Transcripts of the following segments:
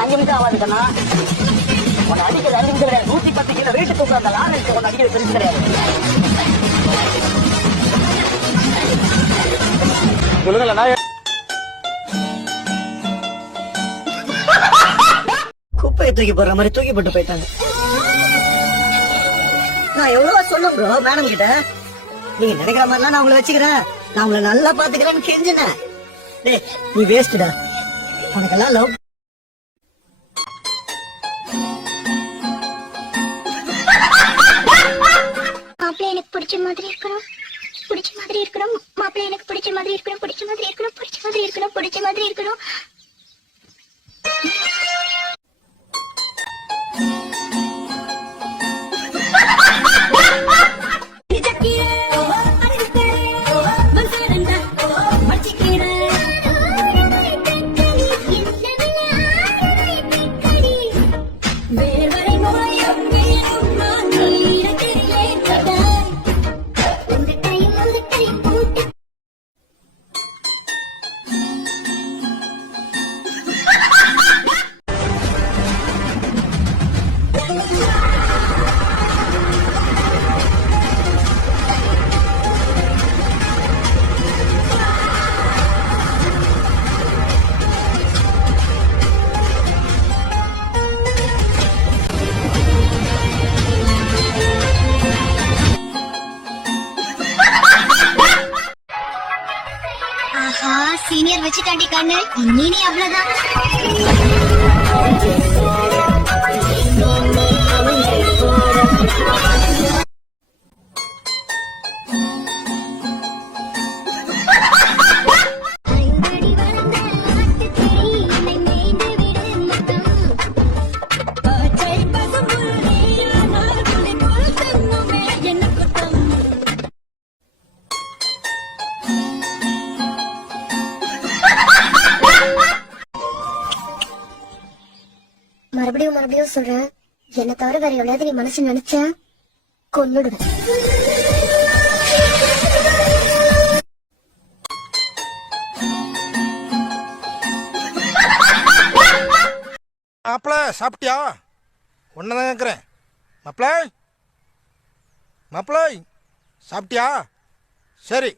அடிக்கிறது 5 நிமிஷம் ஆகாதுக்கண்ணா. உன்னை அடிக்கிறது 5 நிமிஷம் கிடையாது. 110 கிலோ வீட்டு தூக்குற அந்த லாரன்ஸ் உன்னை அடிக்கிறது பெருசு கிடையாது. சொல்லுங்களா? குப்பையை தூக்கி போடுற மாதிரி தூக்கி போட்டு போயிட்டாங்க. நான் எவ்வளவா சொன்னேன் ப்ரோ மேடம் கிட்ட. நீங்க நினைக்கிற மாதிரிலாம் நான் உங்களை வச்சுக்கிறேன், நான் உங்களை நல்லா பாத்துக்கிறேன்னு கெஞ்சினேன். டேய் நீ வேஸ்டா, உனக்கெல்லாம் லவ். மாப்பிள்ளை எனக்கு பிடிச்ச மாதிரி இருக்கணும், பிடிச்ச மாதிரி இருக்கணும். மாப்பிள்ளை எனக்கு பிடிச்ச மாதிரி இருக்கணும், பிடிச்ச மாதிரி இருக்கணும், பிடிச்ச மாதிரி இருக்கணும், பிடிச்ச மாதிரி இருக்கணும். சீனியர் வச்சுட்டாண்டி கண்ணு, இனி நீ அவ்வளவுதான். மறுபடியும் சொல்றேன், என்ன தவிர வேற எவ்வளவு நீ மனசு நினைச்ச கொன்னுடுவேன். மாப்பிள சாப்பிட்டியா? ஒன்னதான் கேட்குறேன். மாப்பிள மாப்பிள சாப்பிட்டியா? சரி.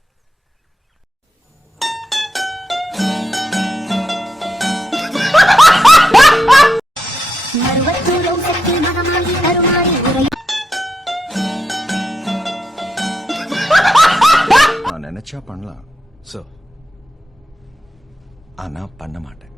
நான் நினைச்சா பண்ணலாம், ஆனா பண்ண மாட்டேன்.